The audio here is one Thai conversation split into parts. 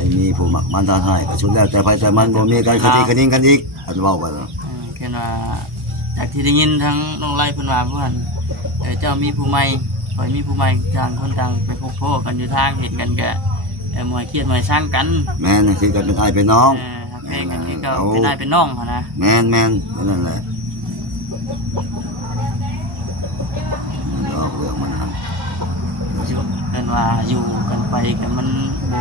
ให้มีผู้หมักมันทานให้ก็ชุดแล้วแต่ไปแต่มันบ่มีการคดีคนิ่งกันอีกอันเว้ากันแค่ว่าจากที่ได้ยินทั้งน้องไล่เพิ่นว่าเพื่อนเจ้ามีผู้ใหม่คอยมีผู้ใหม่ต่างคนต่างไปพบโพกันอยู่ทางเห็นกันแกมวยเครียดมวยสร้างกันแม่นคือกันเป็นอ้ายเป็นน้องเพลงกันที่ก็เป็นอ้ายเป็นน้องเขานะแม่นนั่นแหละเรื่องมันทันเป็นว่าอยู่กันไปกันมันโบ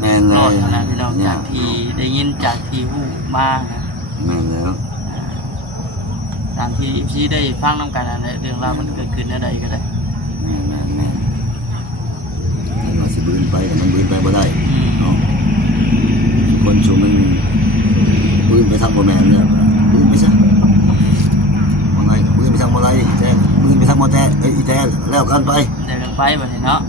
แม่นเลยนะพี่น้องจากที่ได้ยินจากที่หูมาแม่นแล้วตามที่พี่ได้ฟังน้ำกันอะไรเรื่องราวมันเกิดขึ้นอะไรก็ได้แม่เราสิบืนไปแต่มันบืนไปบ่ได้เนาะคนชูมันบืนไปทางบ่แม่นเนี่ยบืนไปซะบ่ไงบืนไปทางบ่ไรแจ้บืนไปทางบ่แท้อีแท้แล้วกันไปแบบนี้เนาะ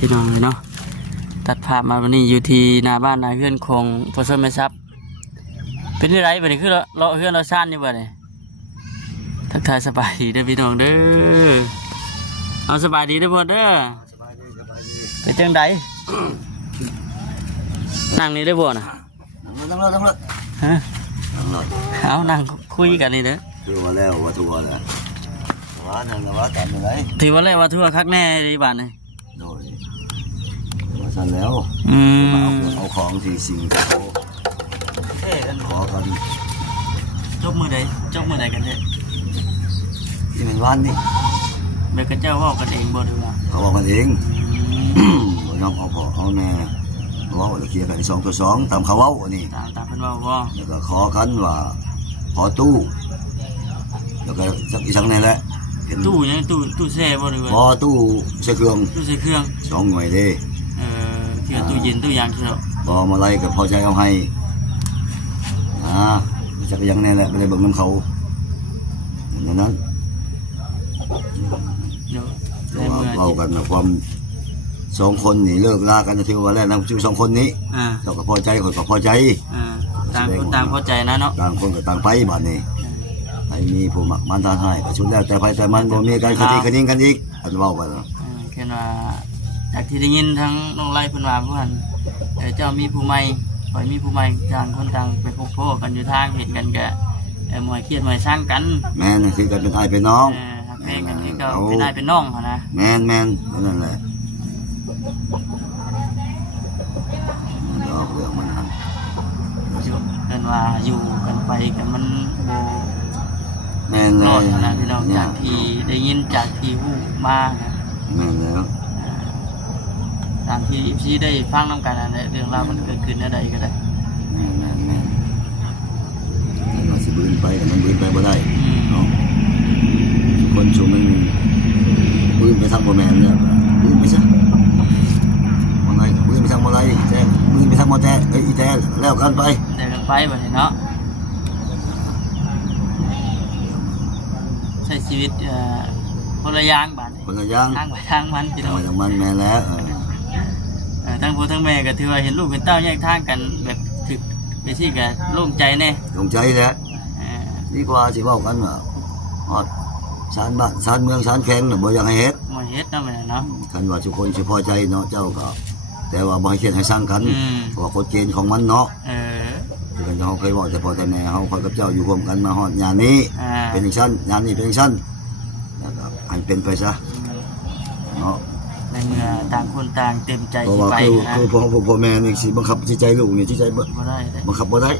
พี่น้องเลยเนาะตัดภาพมาวันนี้อยู่ที่หน้าบ้านนายเพื่อนคงพอสมไม่ซับเป็นที่ไรแบบนี้คือเราเพื่อนเราซ่านอยู่แบบนี้ทักทายสบายดีเด้อพี่น้องเด้อเอาสบายดีเด้อพ่อเด้อเป็นจังไดนั่งนี่ได้บ่น่ะนั่งเลยฮะเอานั่งคุยกันนี่เด้อทัวร์แล้วว่าทัวร์แล้วว่านั่นว่าแต่ไม่ไรถือว่าเลยว่าทัวร์คักแน่ดีบ้านนี่โดยมาสั่นแล้วเอาของที่สิ่งเขาขอกันจบมือใดกันเนี่ยที่เป็นวันนี่เด็กกันเจ้าว่ากันเองบ่ดูว่าเขาบอกกันเองน้องเอาแม่ว่าเราเคลียร์กัน2-2ตามเขาเว้าอันนี้ตามเพิ่นว่าบ่แล้วก็ขอกันว่าขอตู้แล้วก็อีกสักนี่แหละตู้ยังตู้แช่บ่ดูว่าตู้ใช้เครื่อง2หน่วยเด้ที่ตู้เย็นตู้ยางใช่หรอบ่มาไล่ก็พอใจเอาให้จักยังนี่แหละไปเลยเบิ่งน้ำเขาอย่างนั้นเรากันนะความ2คนนี่เลิกลากันที่ว่าแล้วนะชื่อ2คนนี้เราก็พอใจคนก็พอใจต่างคนต่างพอใจนะเนาะต่างคนก็ต่างไปบ้านนี้ให้มีผู้หมักมันทานให้ก็ชุดแล้วแต่ไปแต่มันบ่มีการคดีคนิ่งกันอีกอันเว้ากันแค่ว่าจากที่ได้ยินทั้งน้องไล่เพิ่นว่าเพื่อนเจ้ามีผู้ใหม่คอยมีผู้ใหม่ต่างคนต่างไปพบโพกันอยู่ทางเห็นกันแกมวยเครียดมวยสร้างกันแม่นคือกันเป็นอ้ายเป็นน้องเพลงกันที่ก็เป็นอ้ายเป็นน้องเขานะแม่นนั่นแหละเรื่องมันทันเป็นว่าอยู่กันไปกันมันโบแม่นเลยนะพี่น้องจากที่ได้ยินจากที่หูมาแม่นแล้วตามที่พี่ได้ฟังน้ำกันอะไรเรื่องราวมันเกิดขึ้นอะไรก็ได้แม่เราสิบืนไปแต่มันบืนไปบ่ได้เนาะคนชูมันบืนไปทางบ่แม่นเนี่ยบืนไปซะบ่ไงบืนไปทางบ่ไรแจ้บืนไปทางบ่แท้อีแท้แล้วกันไปแบบนี้เนาะใช้ชีวิตคนละอย่างบ้านคนละอย่างทางไปทางมันพี่น้องทางมันแม่แล้วทั้งพ่อทั้งแม่ก็ถือว่าเห็นลูกเห็นเต้าแยกทางกันแบบถึกไปที่กันโล่งใจแน่โล่งใจแล้วดีกว่าสิเว้ากันว่าชานบ้านชานเมืองชานแข็งน่ะบ่อยากให้เฮ็ดเนาะแม่เนาะคันว่าทุกคนสิพอใจเนาะเจ้าก็แต่ว่าบ่ให้เขียนให้สร้างกันเพราะว่ากฎเกณฑ์ของมันเนาะคือกันเฮาเคยบอกแต่พ่อแต่แม่เฮาคอยกับเจ้าอยู่ร่วมกันมาฮอดยามนี้เป็นจังซั่นยามนี้เป็นจังซั่นแล้วก็ให้เป็นไปซะเนาะในเมื่อต่างคนต่างเต็มใจที่ไปคือพ่อแม่นี่สิบังคับจิตใจลูกนี่จิตใจบ่ได้บังคับบ่ได้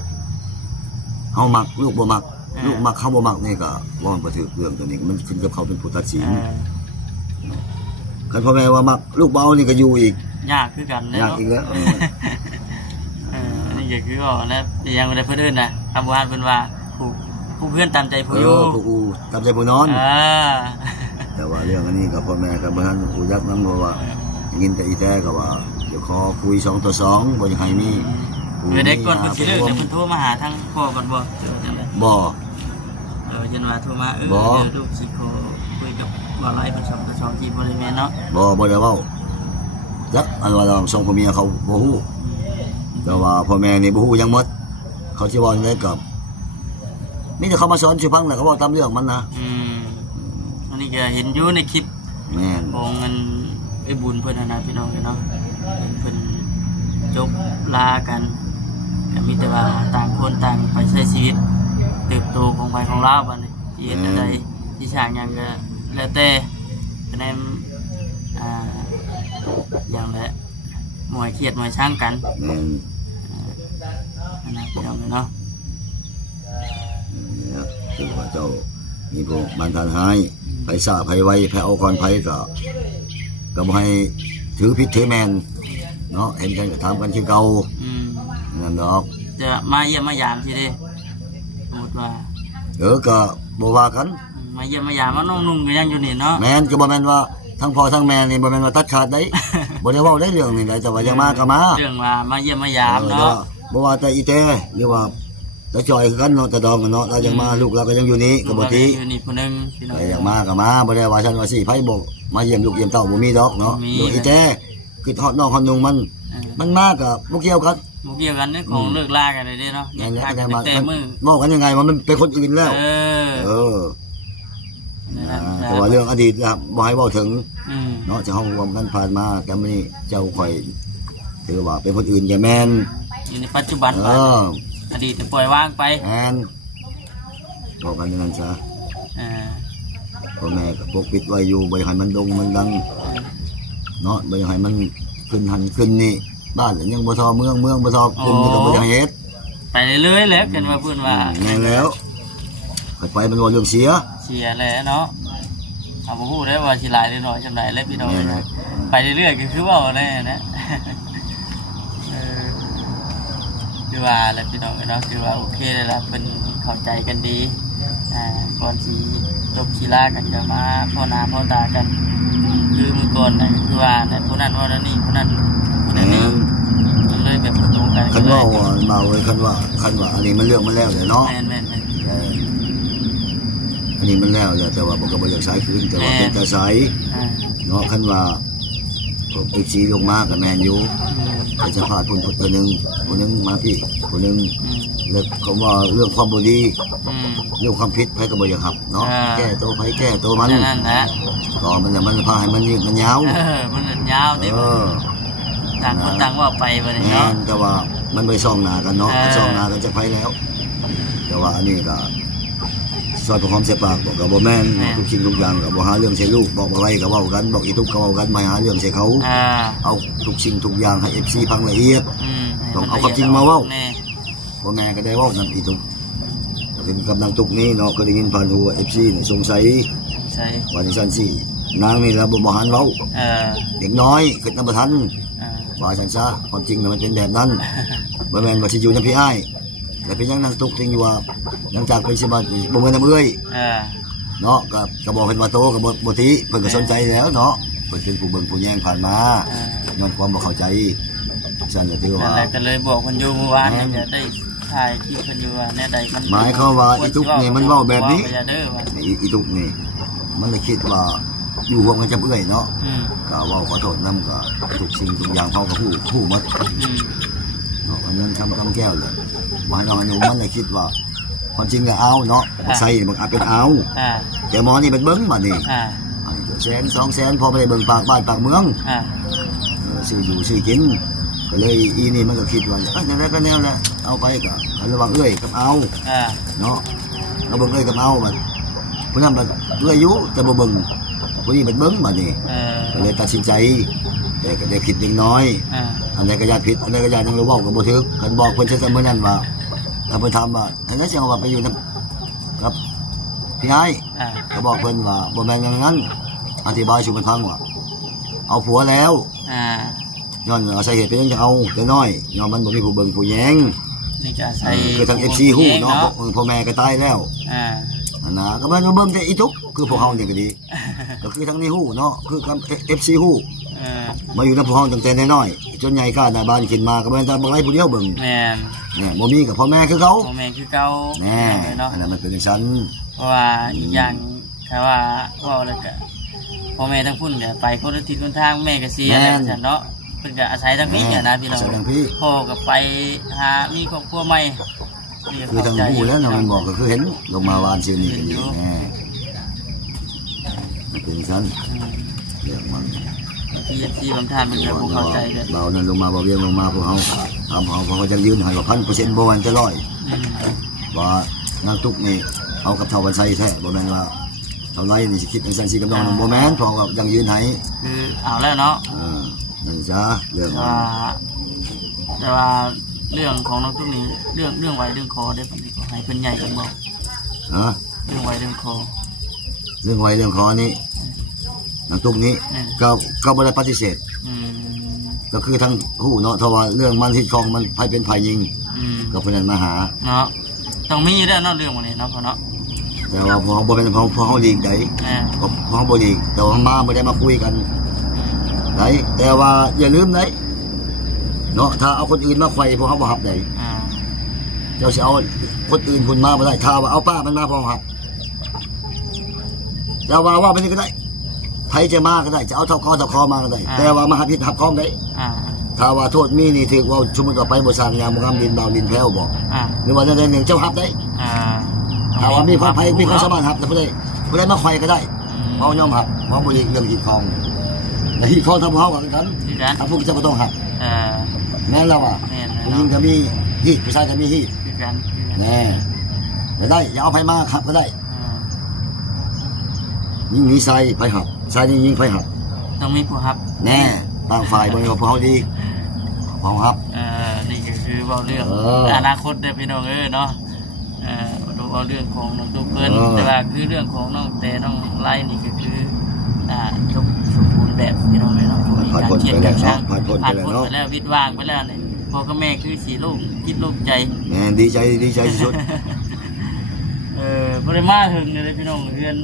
เฮามักลูกบ่มักลูกมักเฮาบ่มักนี่ก็บ่บ่ถือเรื่องตัวนี้มันขึ้นกับเขาเป็นผู้ตัดสินคันพ่อแม่ว่ามักลูกเบานี่ก็อยู่อีกยากคือกันยากอีกแล้วนี่ก็คือว่าแล้วยังบ่ได้เพิ่นเอิ้นนะคำโบราณเพิ่นว่าผู้เพื่อนตามใจผู้อยู่ผู้ตามใจผู้นอนแต่ว่าเรื่องอันนี้กับพ่อแม่กับบ้านผู้ยักษ์นั่งบอกว่ายินแต่อีแท้ก็ว่าเดี๋ยวขอคุย2-2บ่อยากให้มีเด็กก่อนเพิ่นสิเลิกเดี๋ยวเพิ่นโทรมาหาทางพ่อก่อนบ่จังได๋บ่ยันว่าโทรมาเดี๋ยวลูกสิขอคุยกับ ว่าไรเป็นสองจีบบริเวณเนาะ บ่ได้เว้าจักอันว่าเราสองพ่อเมียเขาบ่ฮู้แต่ว่าพ่อแม่นี่บ่ฮู้หยังหมดเขาสิเว้าจังไดก็มีแต่เขามาสอนสิฟังแล้วก็เว้าตามเรื่องมันนะ อันนี้ก็เห็นอยู่ในคลิป แม่น ของเงินไอ้บุญเพิ่นนะพี่น้องเนาะเพิ่นจบลากันก็มีแต่ว่าต่างคนต่างไปใช้ชีวิตเติบโตของไปของเราบัดนี้ที่เฮ็ดอะไรที่สร้างหยังก็แล้วแต่คะแนนอย่างละหน่วยเครียดหน่วยช่างกัน แม่น นะพี่น้องเนาะ เนี่ยคือว่าเจ้ามีพวกมันทันหายไปซ่าไผไวแพ้เอาก่อนไผก็บ่ให้ถือผิดถือแม่นเนาะเห็นกันก็ถามกันคือเก่านั่นดอก จะมาเยี่ยมมายามสิเด้สมมติว่า ก็บ่ว่ากัน มาเยี่ยมมายามว่าน้องนุ่งก็ยังอยู่นี่เนาะ แม่นก็บ่แม่นว่าทั้งพ่อทั้งแม่นี่บ่แม่นว่าตัดขาดได้ บ่ได้เว้าได้เรื่องนี่ได้แต่ว่าอย่ามาก็มา เรื่องว่ามาเยี่ยมมายามเนาะ บ่ว่าแต่อีแตหรือว่าตาจอยคือกันเนาะตาดองกันเนาะเรายังมาลูกเราก็ยังอยู่นี่ก็บ่ติ อยู่นี่ผู้นึงพี่น้อง แต่อยากมาก็มาบ่ได้ว่าฉันว่าสิไผบ่มาเยี่ยมลูกเยี่ยมเต้าบ่มีดอกเนาะลูกอีแตคือฮอดน้องฮอดนุ่งมันมาก็บ่เกี่ยวกัน บ่เกี่ยวกันนี่ของเลิกลากันเลยเด้เนาะ แม่น ทาง แต่ แต่มือ บอกกันยังไงว่ามันเป็นคนอื่นแล้ว แต่ว่าเรื่องอดีตบ่ให้เว้าถึงเนาะจะห้องรวมกันผ่านมาแต่มื้อนี้เจ้าข่อยถือว่าเป็นคนอื่นแกแม่น อยู่ในปัจจุบันไปอดีตปล่อยวางไป แม่นบอกกันอย่างนั้นซะพ่อแม่ก็ปกปิดไว้อยู่บ่ให้มันดงมันดังเนาะบ่ให้มันขึ้นหันขึ้นนี่บ้านยังบ่ทอเมืองบ่ทอกลุ่มก็บ่อยากเฮ็ด ไปเรื่อยๆแหล้วกันว่าเพิ่นว่า แม่นแล้วค่อยไปมันว่าเรื่องเสีย แหละเนาะเอาบ่ฮู้ได้ว่าสิหลายหรือน้อยจังได๋แล้วพี่น้องไปเรื่อยๆก็คือว่าแน่นะคือว่าแล้วพี่น้องเนาะคือว่าโอเคเลยล่ะเป็นเข้าใจกันดีก่อนสิจบกีฬากันก็มาพ่อหน้าพ่อตากันคือมื้อก่อนน่ะคือว่าแต่ผู้นั้นว่านี่ผู้นั้นผู้นี้เลยแบบตรงกัน คันว่าเบาเลยคันว่าอันนี้มันเรื่องมันแล้วเนาะ แม่นอันนี้มันแล้วแต่ว่าผมก็บ่อยากสายคืนแต่ว่าเป็นตาสายเนาะคันว่าผมไปชี้ลงมากับแมนอยู่แต่จะพาคนคนหนึ่งมาพี่คนหนึ่งแล้วเขาว่าเรื่องความบ่ดีเรื่องความผิดไผก็บ่อยากหับเนาะแก้ตัวไผแก้ตัวมันนั่นนะก็มันพาให้มันยืดมันยาว มันยาวเต็มต่างคนต่างว่าไปบ่ได้เนาะ แต่ว่ามันไปซ่องหน้ากันเนาะซ่องหน้ากันจะไผแล้ว แต่ว่าอันนี้ก็ซอยประคองเสียปากบอกกับบ่แม่นทุกสิ่งทุกอย่างกับบ่หาเรื่องใส่ลูกบอกอะไรก็เว้ากันบอกอีทุกเขาเว้ากันไม่หาเรื่องใส่เขาเอาทุกสิ่งทุกอย่างให้ FC ฟังละเอียดต้องเอาความจริงมาเว้าพ่อแม่ก็ได้เว้านั่นอีทุกถึงกำลังทุกนี้เนาะก็ได้ยินผ่านหู FC เนี่ยสงสัยว่าจังซั่นสินางนี่ละบ่หันเว้าเด็กน้อยคิดนำบ่ทันว่าจังซะความจริงมันเป็นแบบนั้นบ่แม่นว่าสิอยู่นำพี่อ้ายแต่เป็นยังนั่งตุกจริงอยู่ว่าหลังจากไปสิบัดบ่มื้อน้ำเอ้ยเนาะก็บอกเพิ่นว่าโตก็บ่ติเพิ่นก็สนใจแล้วเนาะเพิ่นเป็นผู้เบิ่งผู้แย่งผ่านมาย้อนความบ่เข้าใจซั่นก็ถือว่าก็เลยบอกเพิ่นอยู่เมื่อวานจะได้ถ่ายคลิปเพิ่นอยู่ว่าแน่ใดมันหมายความว่าอีทุกนี่มันเว้าแบบนี้อีทุกนี่มันเลยคิดว่าอยู่ร่วมกันกับเอ้ยเนาะก็เว้าขอโทษนำก็ทุกสิ่งทุกอย่างเขาก็ฮู้หมดอันนั้นคำแก้วเลยว่าน้องหนูมันเลยคิดว่าความจริงก็เอาเนาะใส่มันอาจเป็นเอาแต่หมอนี่เป็นเบิ้งมานี่100,000 200,000พอไปเบิ้งปากบ้านปากเมืองซื้ออยู่ซื้อกินก็เลยอีนี่มันก็คิดว่านั่นแหละก็แนวแหละเอาไปก็ระหว่างเอ้ยกับเอาเนาะเราเบิ้งเอ้ยกับเอามันผู้นั้นมันเอ้ยอยู่แต่บ่เบิ้งผู้นี้เป็นเบิ้งมานี่ก็เลยตัดสินใจแต่ก็ได้ผิดเล็กน้อยอันใดก็ญาติผิดอันใดก็ญาติยังรู้ว่ากับบ่ถึกคันบอกเพิ่นซะมื้อนั้นว่าถ้าเพิ่นถามว่าอันนั้นสิเอาว่าไปอยู่กับพี่อ้ายก็บอกเพิ่นว่าบ่แม่นอย่างนั้นอธิบายสู่เพิ่นฟังว่าเอาผัวแล้วย้อนสาเหตุเป็นจังจะเอาแต่น้อยย้อนมันบ่มีผู้เบิ่งผู้แยงนี่ก็ใส่คือทาง FC ฮู้เนาะพ่อแม่ก็ตายแล้วอันน่ะก็มันเบิ่งแต่อีทุกคือพวกเฮานี่ก็ดีก็คือทางนี้ฮู้เนาะคือกับ FC ฮู้มาอยู่ในพวกเฮาตั้งแต่น้อยๆจนใหญ่ก้าในบ้านกินมาก็แม่นแต่บ่ไรผู้เดียวเบิ่งแม่นเนี่ยบ่มีกับพ่อแม่คือเขาพ่อแม่คือเก่าแน่เนาะอันนั้นมันเป็นจังซั่นเพราะว่าอีกอย่างแค่ว่าแล้วก็ พ่อแม่ทั้งพุ่นเนี่ยไปคนละทิศคนทางแม่ก็เสียแล้วฉันเนาะเพิ่นก็อาศัยทั้งนี้เนี่ยนะพี่น้อง อาศัยทั้งพี่ พ่อก็ไปหามีครอบครัวใหม่ คือทางผู้แล้วนะมันบอกก็คือเห็นลงมาวานเชียนี่กันนี่แน่มันเป็นชั้นเรื่องมัน ที่บางท่านมันก็บ่เข้าใจกัน เบานั่นลงมาเบาเวียงลงมาพวกเขาทำเขาเขาจะยืนให้ว่า1,000%บ่วันจะร้อยว่านางตุกนี่เอากับเท่าวันใส่แท้บ่แม่นว่าเท่าไรนี่สิคิดจังซั่นสิกับน้องบ่แม่นเพราะว่ายังยืนให้ คือเอาแล้วเนาะ นั่นซะเรื่อง แต่ว่าเรื่องของน้องตุ๊กนี่เรื่องไว้เรื่องคอได้ผมก็ให้เพิ่นใหญ่กันบอก ฮะ เรื่องไว้เรื่องคอ เรื่องไว้เรื่องคอนี้นางตุกนี้ก็บ่ได้ปฏิเสธ ก็คือทั้งหูเนาะถ้าว่าเรื่องมันที่กองมันไผเป็นไผยิงก็เพิ่นนั้นมาหา เนาะต้องมีแล้วเนาะเรื่องพวกนี้เนาะพ่อเนาะ แต่ว่าพอบ่เป็นพอเฮาลีกได้พอเฮาบ่ลีกแต่ว่ามาบ่ได้มาคุยกันได้แต่ว่าอย่าลืมได้เนาะถ้าเอาคนอื่นมาไขว่พวกเฮาบ่รับได้เจ้าสิเอาคนอื่นคุณมาบ่ได้ถ้าว่าเอาป้ามันมาพอรับแต่ว่าไปนี่ก็ได้ไผจะมาก็ได้จะเอาเท่าคอมาก็ได้แต่ว่ามาหับผิดหับของได้ถ้าว่าโทษมีนี่ถือว่าสมมุติว่าไปบ่สร้างยามบ่งามดินดาวดินแพ้วบ่หรือว่าจะได้หนึ่งเจ้าหับได้ถ้าว่ามีความไผมีความสามารถหับแต่บ่ได้มาไขว่ก็ได้เฮายอมหับเฮาบ่ได้เรื่องผิดของแต่ผิดของทำเฮากันถ้าพวกเจ้าก็ต้องหับแม่นแล้วอ่ะผู้หญิงก็มีฮีดผู้ชายก็มีฮีดแน่ไม่ได้อย่าเอาไผมาขับก็ได้ยิงหนีใส่ไผหับใส่ยิงไผหับ ต้องมีผู้ฮับแน่ต่างฝ่ายบริวารพอดีพอครับนี่ก็คือเว้าเรื่องอนาคตเด้อพี่น้องเนาะเอาเรื่องของน้องตุ๊กเพิ่นแต่ว่าคือเรื่องของน้องแต่น้องไล่นี่ก็คือจบสมบูรณ์แบบพี่น้องเนาะผ่านพ้นไปแล้วเนาะผ่านพ้นไปแล้ววิตวางไปแล้วนี่พ่อกับแม่คือสีลูกคิดลูกใจแม่ดีใจที่สุดบ่ได้มาถึงเลยพี่น้องเรือน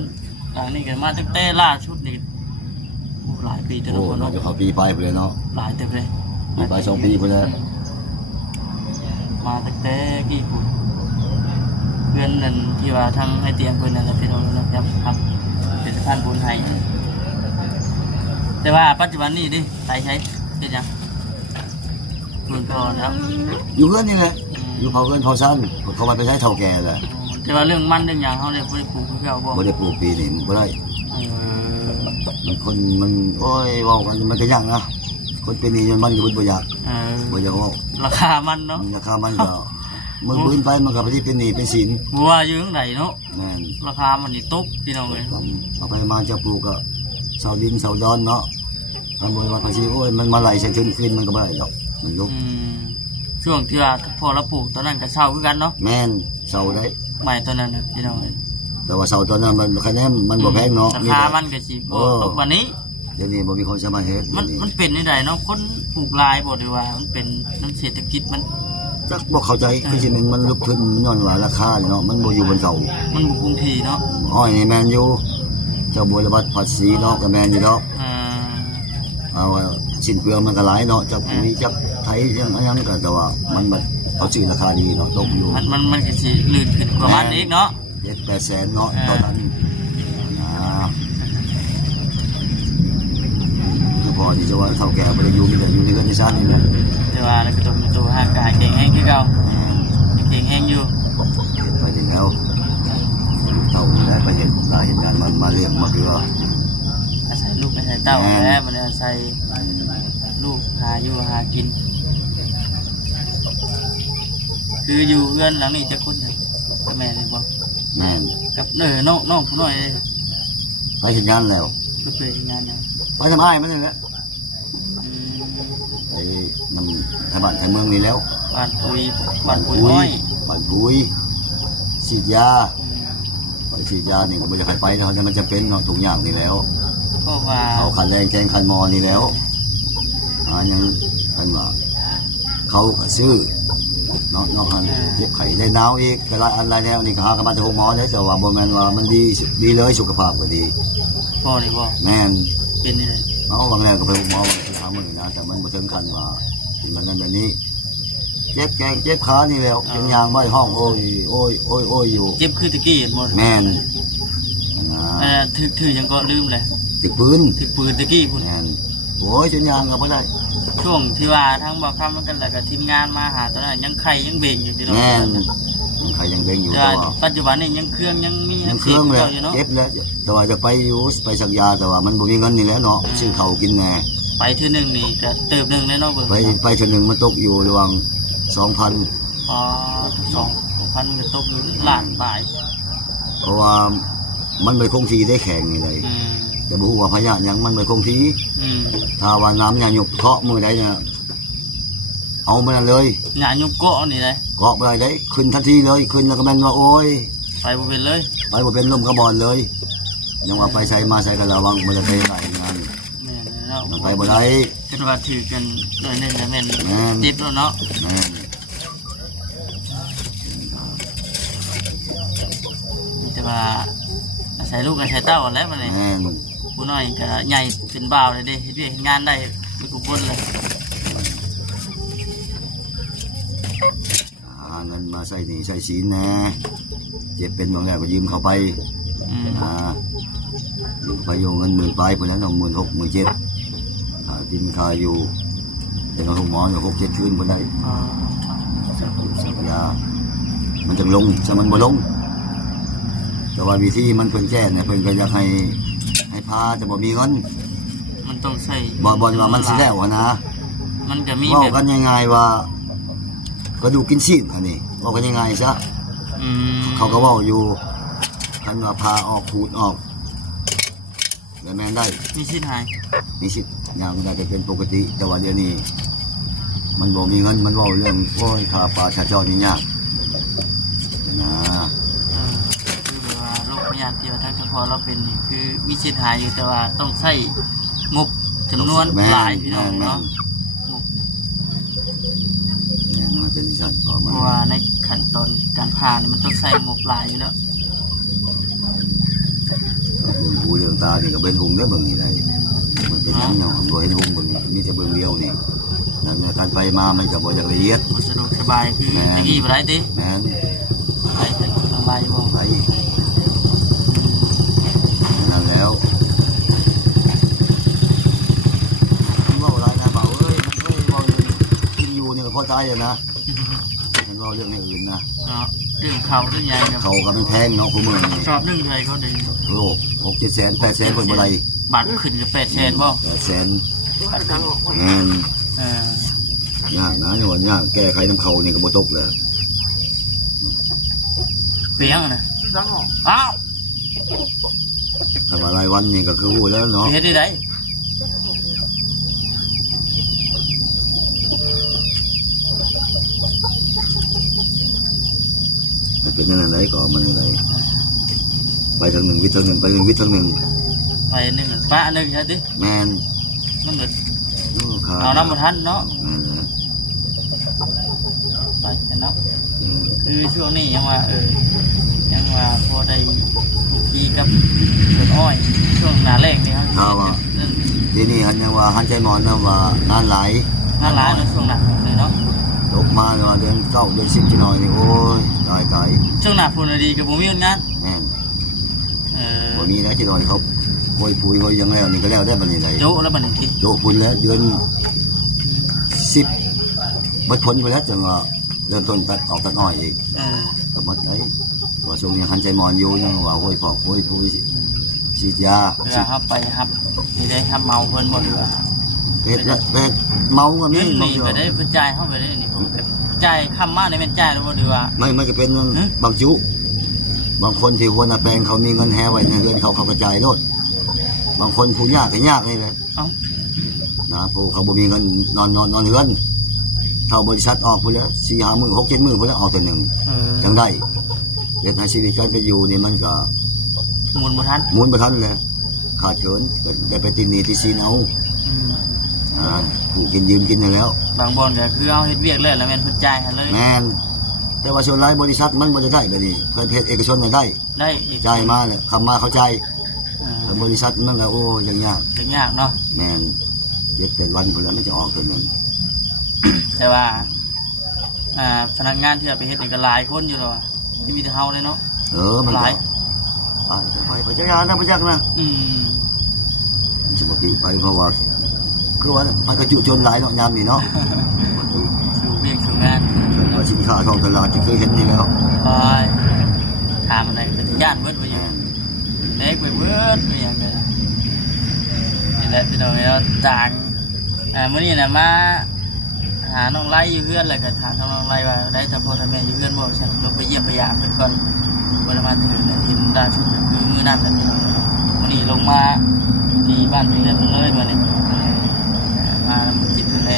หลังนี้ก็มาตั้งแต่ล่าสุดนี่หลายปีแต่ละคนเนาะเขาปีไปเลยเนาะหลายเต็มเลยปีไป2 ปีไปแล้วมาตั้งแต่กี่ปีเพื่อนนั่นที่ว่าทั้งไอเตียงเพื่อนนั่นแหละพี่น้องนะครับครับเป็นสะพานบุญไทยแต่ว่าปัจจุบันนี้ดิใช้เป็นยังคุณพ่อนะครับอยู่เพื่อนนี่แหละอยู่เผาเพื่อนเผาสั้นเขาไปใช้เท่าแก่แหละแต่ว่าเรื่องมันเรื่องอย่างเขาเลยไม่ได้ปลูกเพื่อเอาบ่ไม่ได้ปลูกปีนี้ไม่ได้มันคนมันโอ้ยว่ากันมันก็ยากนะคนปีนี้มันก็บ่อยากว่าราคามันเนาะราคามันก็มึงพื้นไปมันก็ไปที่เป็นหนี้เป็นสินบัวอยู่ข้างไหนเนาะราคามันนี่ตกพี่น้องเลยเอาไปมาจะปลูกก็เสาดินเสาดอนเนาะทำบริวารภาษีโอ้ยมันมาไหลใส่ขึ้นมันก็ไม่ได้หรอกมันลุกช่วงที่พอเราปลูกตอนนั้นก็เศร้าเหมือนกันเนาะแม่นเสาได้ใหม่ตอนนั้นนะพี่น้องเลยแต่ว่าเสาตอนนั้นมันคะแนนมันบ่แพงเนาะราคามันก็สิตกวันนี้เดี๋ยวนี้บ่มีคนสามารถเฮ็ดมันเป็นนี่ได้เนาะคนปลูกลายบ่ดีว่ามันเป็นน้ำเศรษฐกิจมันจักบ่เข้าใจคือสิมันลุกขึ้นย้อนว่าราคาเนาะมันบ่อยู่บนเก่ามันบ่คงที่เนาะอ้อยนี่แม่นอยู่เจ้าบัวระบัดภาษีเนาะก็แม่นอยู่ดอกเอาสิ้นเปลืองมันก็หลายเนาะจักมีจักไทยยังก็แต่ว่ามันเอาชื่อราคาดีเนาะตกอยู่มันก็สิลื่นขึ้นกว่ามันอีกเนาะ7-8 แสนเนาะตอนนั้นพอที่จะว่าเท่าแก่ไปอยู่นี่ก็อยู่ในกันในชาตินี่นะแต่ว่าแล้วก็ต้องตัวห่างกายเก่งแห้งคือเก่าเก่งแห้งอยู่ไปถึงแล้วเต่าได้ไปเห็นได้เห็นงานมันมาเลี้ยงมาคือว่าอาศัยลูกอาศัยเต่าแล้วมันอาศัยลูกหาอยู่หากินคืออยู่เพื่อนหลังนี้จะคนกับแม่เลยบอกแม่กับน้องผู้น้อยไปเห็นงานแล้วก็ไปเห็นงานแล้วไปทำไมมันนี่แหละไปนำไทยบ้านไทยเมืองนี่แล้วบ้านปุยอ้อยบ้านปุยฉีดยาไปฉีดยานี่ก็ไม่ได้ไปแล้วมันจะเป็นเนาะทุกอย่างนี่แล้วเขาขันแรงแกงขันมอนี่แล้วยังเป็นว่าเขาซื้อเนาะเจ็บไข้ได้หนาวอีกกระไรอะไรแล้วนี่ก็หากระบาดหงหมอได้แต่ว่าบ่แม่นว่ามันดีเลยสุขภาพก็ดีพ่อนี่พ่อแม่นเป็นนี่เลยเอาบางแรกก็ไปหมอทำมือนะแต่มันบ่ถึงขั้นว่าเป็นแบบนั้นแบบนี้เจ็บแกงเจ็บขานี่แล้วเป็นยางไม่ห้องโอ้ยอยู่เจ็บคือตะกี้หมดแม่นถือยังก็ลืมเลย ถึกปืน ถือปืนตะกี้พุ่น แม่นโอ้ยจนยางก็บ่ได้ ช่วงที่ว่าทั้งบ่คำมันกันแล้วก็ทีมงานมาหาตอนนั้นยังไข่ยังเบ่งอยู่พี่น้อง แม่นใครยังเบ่งอยู่ แต่ แต่ ว่า ว่า ปัจจุบันนี่ยังเครื่องยังมี ยังเครื่องเลย อยู่เนาะ เจ็บแล้วแต่ว่าจะไปอยู่ไปสักยาแต่ว่ามันบ่มีเงินนี่แหละเนาะซื้อข้าวกินแน่ ไปเทื่อหนึงนี่ก็เติบหนึงเลยเนาะเบิ่ง ไปเทื่อนึงมันตกอยู่ระหว่าง 2,000 อ๋อ2,000มันก็ตกอยู่ล้านบาท เพราะว่ามันไม่คงที่ได้แข่งนี่เลย อืม แต่บ่ฮู้ว่าพยาธิหยังมันไม่คงที่ อืม ถ้าว่าน้ำยาหยกเคาะมือใดเนี่ยเอามันนเลย หญ้ายุกเกาะนี่เลย เคาะบ่ได้ขึ้นทันทีเลยขึ้นแล้วก็แม่นว่าโอ้ย ไปบ่เป็นเลย ไปบ่เป็นลมกระบอนเลยยังว่าไปใส่มาใส่กันระวังมันจะไปไหลงาน แม่นเนาะ มันไปบ่ได้ คิดว่าถือกันหน่อยหนึงนะแม่น แม่น เจ็บแล้วเนาะ แม่น แต่ว่าอาศัยลูกอาศัยเต้าแล้วบัดนี้ แม่น ผู้น้อยก็ใหญ่เป็นบ่าวเลยเด้เฮ็ดเวียกเฮ็ดงานได้มีกุบลเลย หาเงินมาใส่หนี้ใส่สินแน่เจ็บเป็นบางแล้วก็ยืมเขาไป อืม ยืมไปอยู่เงิน10,000ไปพุ่นแล้วต้อง16,000 17,000กินค่าอยู่เป็นของหมออยู่6-7 คืนพุ่นได้ อ๋อ สักยามันจะลงจะมันบ่ลงแต่ว่าวิธีมันเพิ่นแจ้งเนี่ยเพิ่นก็อยากให้พาแต่บ่มีเงิน มันต้องใช้ บ่ว่ามันสิแล้วอะนะ มันก็มี เว้า แบบ กันง่ายๆว่าก็ดูกินชีพอันนี้เว้ากันง่ายๆซะ อืม เขาก็เว้าอยู่คันว่าพาออกขูดออกแล้วแม่นได้ มีสิทธิ์หาย มีสิทธิ์อย่างได้ไปเป็นปกติแต่ว่าเดี๋ยวนี้มันบ่มีเงินมันเว้าเรื่องโอ้ยค่าปลาชาจอนี่ยากนะ คือแบบว่าโรคพยาธิที่ว่าทางเฉพาะเราเป็นนี่คือมีสิทธิ์หายอยู่แต่ว่าต้องใช้งบจำนวนหลายพี่น้องเนาะงบ เนี่ยนะเป็นสัตว์ออก เพ มา ราะว่าในขั้นตอนการผ่านี่มันต้องใช้งบหลายอยู่แล้ว เรื่องหูเรื่องตานี่ก็เป็นหุงได้อเบิ่งนี่ได้มันเป็นหยังเนาะบ่เห็นหุงเบิ่งนี่มีแต่เบิ่งเดียวนี่นั่นแหละการไปมามันก็บ่อยากละเอียด สะดวกสบายคือตะกี้บ่ได้ติ แม่น ไปเป็นอะไรบ่ ไปนั่นแล้วมันเว้าหลายนะเบาเอ้ยมันเอ้ยเว้าเรื่องกินอยู่นี่ก็พอใจอะนะมันเว้าเรื่องอย่างอื่นนะ เนาะเรื่องเขาเรื่องใหญ่กับ เขาก็มันแพงเนาะผู้เมืองนี่ ชอบเรื่องไทยเขาได้ โลก6-7 แสน8 แสนเพิ่นบ่ได้ บาทขึ้นจะ800,000บ่ 8 แสน บาทขึ้น แม่น เออย ากนะเนี่ยว่ายากแก้ไขน้ำเขานี่ก็บ่ตกเลย เปียงนะอ้าว ถ้าว่ารายวันนี่ก็คือรู้แล้วเนาะ เฮ็ดได้ได มันเป็นยังไงก็เอามันอะไรไปทางหนึ่งวิทย์ทางหนึ่งไปทางวิทย์ทางหนึ่ง ไปหนึงป้าหนึงใช่ติ แมน มันเหมือน โอ้ขา เอาน้ำบ่ทันเนาะ แม่นนะ ไปกันเนาะ อืม คือช่วงนี้ยังว่ายังว่าพอได้คุกคีกับสวนอ้อยช่วงหน้าแรกนี่ครับ ถ้าว่า เรื่อง ทีนี้หันยังว่าหันใจหมอนนะว่างานหลาย หน้าร้านเนาะช่วงหน้าเลยเนาะ ตกมาว่าเดือน9 เดือน 10จะหน่อยนี่โอ้ยตาย ช่วงหน้าฝนดีกับบ่มีงาน แม่น เออ บ่มีแล้วจะหน่อยเขาโวยปุ๋ยเขายังแล้วนี่ก็แล้วได้บัดนี้เลย โจ๊ะแล้วบัดนี้ติ โจพุ่นแล้วเดือน10บัดพ้นไปแล้วจังว่าเริ่มต้นตัดออกตัดอ้อยอีก เออ ก็หมดได้ว่าช่วงนี้หันใจหมอนอยู่ยังว่าโวยปอกโวยปุ๋ยฉีดยา เวลาครับไปครับนี่ได้ครับเมาเพิ่นบ่ดีว่า เฮ็ดละเฮ็ดเมาก็มี เงิน บาง นี่ ที ไปได้เพิ่นจ่ายเฮาไปได้นี่ผมแบบจ่ายคำมาได้แม่นจ่ายแล้วบ่ดีว่า ไม่ก็เป็นบางจุบางคนที่หัวหน้าแปลงเขามีเงินแฮไว้ในเรือนเขากระจายโลดบางคนผู้ยากก็ยากนี่แหละ เอ้า นะผู้เขาบ่มีเงินนอนเรือนเท่าบริษัทออกพุ่นแล้ว4-5 มื้อ6-7 มื้อพุ่นแล้วออกแต่หนึ่ง เออ จังได้เฮ็ดให้ชีวิตการไปอยู่นี่มันก็ หมุนบ่ทัน หมุนบ่ทันเลยขาดเขินก็ได้ไปติดหนี้ที่ซีนเอา อืม ผู้กินยืมกินนั่นแล้ว บางบ่อนก็คือเอาเฮ็ดเวียกแล้วแล้วแม่นเพิ่นจ่ายให้เลย แม่นแต่ว่าส่วนหลายบริษัทมันบ่จะได้แบบนี้เพิ่นเพจเอกชนน่ะได้ ได้อีก จ่ายมาเลยคำมาเขาจ่าย เออ แต่บริษัทมันก็โอ้ยังยาก ถึงยากเนาะ แม่น7-8 วันพุ่นแล้วมันจะออกตัวนึง แต่ว่าพนักงานที่เอาไปเฮ็ดนี่ก็หลายคนอยู่แล้วอะไม่มีแต่เฮาเลยเนาะ มัน หลาย ไปจักรยานนะไปจักนะ อืม ติไปเพราะว่าคือว่ามันก็จุจนหลายเนาะยามนี่เนาะ สู่เบียกสู่งาน ว่าสินค้าท้องตลาดที่เคยเห็นนี่แล้ว คอยถามอะไรเป็นย่านเบิดไปอยู่เล็กไปเบิดไปอย่างเงี้ยนี่แหละพี่น้องเราต่างมื้อนี้นะมาหาน้องไล่อยู่เพื่อนเลยก็ถามน้องไล่ว่าได้ทำพ่อทำแม่อยู่เพื่อนบ่ฉันลงไปเยี่ยมพยายามเพื่อนก่อนวันมาถึงเนี่ยเห็นล่าสุดคือมื้อนั้นแหละพี่น้องวันนี้ลงมาที่บ้านเพื่อนเลยมาเนี่ยมาจิตแล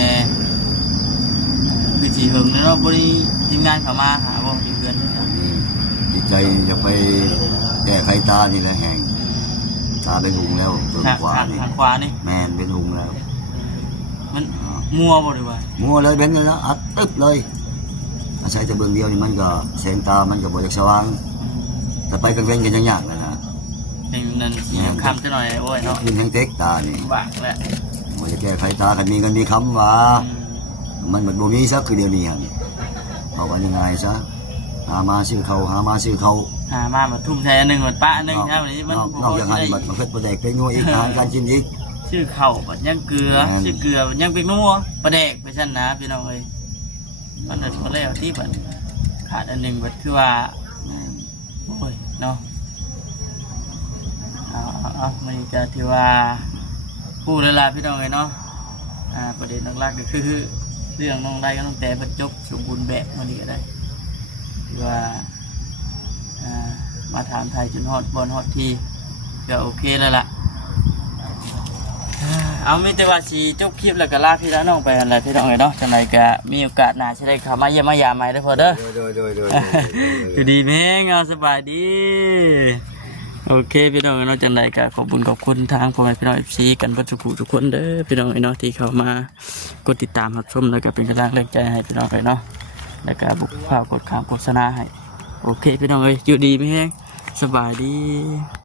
คือสีหึงแล้วเนาะบริทีมงานเขามาหาบ่อยู่เพื่อน จิตใจจะไปแก้ไขตานี่แหละแห่งตาเป็นหุงแล้วตัวขวานี่ ทางขวานี่ แมนเป็นหุงแล้ว มันมัวบ่ดีว่า มัวเลยเป็นเลยแล้วอัดตึ๊บเลยอาศัยแต่เบื้องเดียวนี่มันก็แสงตามันก็บ่อยากสว่างแต่ไปกันเว้นกันยากๆนะ เป็นนั่นคำจะหน่อยโอ้ยเนาะ ขึ้นทั้งเต็กตานี่ บากแหละ มันจะแก้ไขตากันมีกันมีคำว่ามันเหมือนบ่มีซะคือเดียวนี้ฮะเอากันยังไงซะหามาซื้อเขาหามาซื้อเขา หามาแบบทุ่มแทนหนึ่งแบบป้าหนึ่งนะวันนี้มัน นอกจากหันบัดมาเพ็ดประแดกไปนัวอีกอาหารการกินอีก ชื่อเข่าแบบยังเกลือชื่อเกลือยังเป็นนัวประเดกไปชั้นนะพี่น้องเลยมันจะมาเล่าที่แบบขาดอันหนึ่งแบบคือว่าโอ้ยเนาะเอามันจะที่ว่าพูดเวลาพี่น้องเลยเนาะประเด็นหลักๆก็คือเรื่องน้องได้ก็ต้องแต่บรรจบสมบูรณ์แบบมันดีก็ได้ที่ว่ามาถามไทยจนฮอดบอลฮอดทีก็โอเคแล้วล่ะเอาไม่แต่ว่าสีจบคลิปแล้วก็ลาพี่แล้วน้องไปอะไรพี่น้องเลยเนาะจังไรก็มีโอกาสหน้าจะได้เข้ามาเยี่ยมมายามใหม่ได้พอเด้อ โดยอยู่ดีแม่งเอาสบายดีโอเคพี่น้องเนาะจังไรก็ขอบคุณทางพ่อแม่พี่น้องFCกันเพื่อทุกคนเด้อพี่น้องเนาะที่เข้ามากดติดตามรับชมแล้วก็เป็นกำลังแรงใจให้พี่น้องเลยเนาะแล้วก็บุกข่าวกดข่าวโฆษณาให้โอเคพี่น้องเอ้ยอยู่ดีแม่งสบายดี